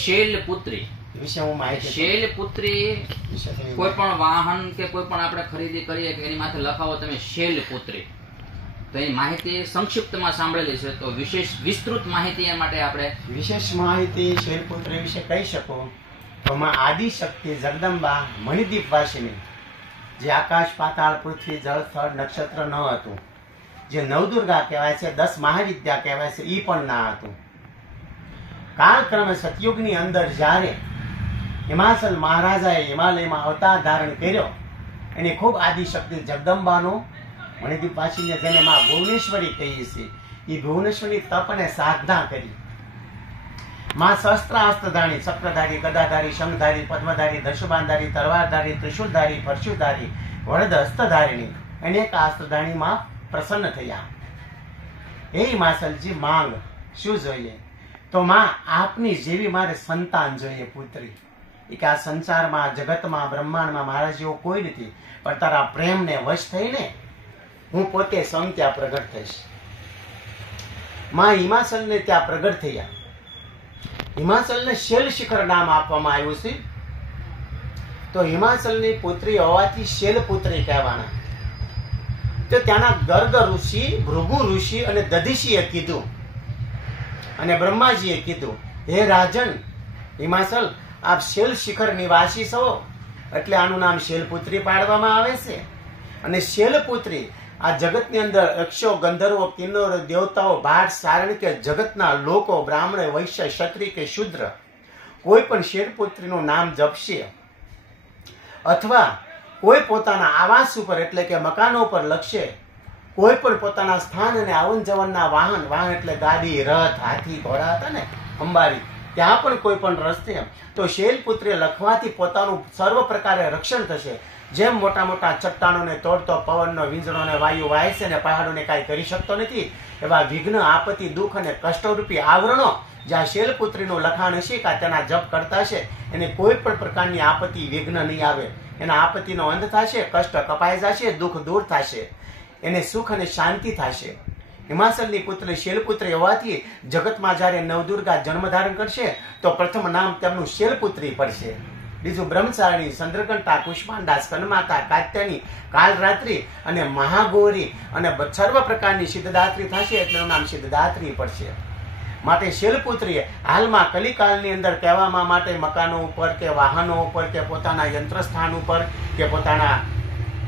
શૈલપુત્રી વિશે હું માહિતી શૈલપુત્રી કોઈ પણ વાહન કે કોઈ પણ આપણે ખરીદી કરીએ કે એની માથે લખાવો તમે શૈલપુત્રી, તો એની માહિતી સંક્ષિપ્તમાં સાંભળેલી છે, તો વિશેષ વિસ્તૃત માહિતી એ માટે આપણે વિશેષ માહિતી શૈલપુત્રી વિશે કહી શકું તો માં આદિશક્તિ જગદંબા મણિદીપ વાસિની, જે આકાશ પાતાળ પૃથ્વી જળ સ્થળ નક્ષત્ર ન હતું, જે નવદુર્ગા કહેવાય છે, 10 મહાવિદ્યા કહેવાય છે, ઈ પણ ના હતું. કાળક્રમે સતયુગની અંદર જ્યારે હિમાચલ મહારાજાએ હિમાલયમાં અવતાર ધારણ કર્યો, એની ખૂબ આદિશક્તિ જગદંબાનો મણિદીપ વાસીને જેને માં ભુવનેશ્વરી કહીએ છીએ, એ ભુવનેશ્વરી તપ અને સાધના કરી. માં શસ્ત્રાસ્ત્રધારી, ચક્રધારી, ગદાધારી, શંખધારી, પદ્મધારી, ધનુષબાણધારી, તલવારધારી, ત્રિશુલધારી, પરશુધારી, વરદ હસ્તધારીણી અનેક આસ્ત્રધારી માં પ્રસન્ન થયા. હે હિમાચલજી, માંગ શું જોઈએ? તો માં આપની જેવી મારે સંતાન જોઈએ, પુત્રી. એ કે આ સંસારમાં, જગતમાં, બ્રહ્માંડમાં મારા જેવો કોઈ નથી, પણ તારા પ્રેમને વશ થઈને હું પોતે સ્વયં ત્યાં પ્રગટ થઈશ. માં હિમાચલને ત્યાં પ્રગટ થયા. હિમાચલને શૈલ શિખર નામ આપવામાં આવ્યું છે. તો હિમાચલની પુત્રી હોવાથી શૈલપુત્રી કહેવાના. તો ત્યાંના ગર્ગ ઋષિ, ભૃગુ ઋષિ અને દધીશીએ કીધું, અને બ્રહ્માજીએ કીધું, હે રાજન હિમાચલ, આપ શૈલ શિખર નિવાસી છો, એટલે આનું નામ શૈલપુત્રી પાડવામાં આવે છે. અને શૈલપુત્રી આ જગતની અંદર યક્ષો, ગંધર્વો, કિન્નરો, દેવતાઓ, ભાટ, સારણ કે જગતના લોકો, બ્રાહ્મણ, વૈશ્ય, ક્ષત્રિય કે શુદ્ર, કોઈ પણ શૈલપુત્રીનું નામ જપશે અથવા કોઈ પોતાના આવાસ ઉપર એટલે કે મકાનો ઉપર લખશે, કોઈ પણ પોતાના સ્થાન અને આવન જવનના વાહન એટલે ગાડી, રથ, હાથી, ઘોડા હતા ને, અંબારી, ત્યાં પણ કોઈ પણ રસ્તે તો શૈલપુત્રી લખવાથી પોતાનું સર્વ પ્રકારે રક્ષણ થશે. જેમ મોટા મોટા ચટ્ટાનોને તોડતો પવનનો વીંઝણોને વાયુ વાય છે ને પહાડોને કાંઈ કરી શકતો નથી, એવા વિઘ્ન, આપત્તિ, દુઃખ અને કષ્ટરૂપી આવરણો જ્યાં શૈલપુત્રીનું લખાણ હશે કે તેના જપ કરતા છે, એને કોઈ પણ પ્રકારની આપત્તિ, વિઘ્ન નહીં આવે. એના આપત્તિનો અંત થશે, કષ્ટ કપાઈ જશે, દુઃખ દૂર થશે, એને સુખ અને શાંતિ થશે. હિમાચલની પુત્રી શૈલપુત્રી હોવાથી જગતમાં જ્યારે નવદુર્ગા જન્મ ધારણ કરશે તો પ્રથમ નામ તેમનું શૈલપુત્રી પડશે. બીજું બ્રહ્મચારિણી, ચંદ્રઘંટા, કુષ્માંડા, સ્કંદમાતા, કાત્યાની, કાલરાત્રી અને મહાગૌરી અને સર્વ પ્રકારની સિદ્ધદાત્રી થશે, એટલે એનું નામ સિદ્ધદાત્રી પડશે. માટે શૈલપુત્રીએ હાલમાં કલિકાલની અંદર કહેવામાં માટે મકાનો ઉપર કે વાહનો ઉપર કે પોતાના યંત્રસ્થાન ઉપર કે પોતાના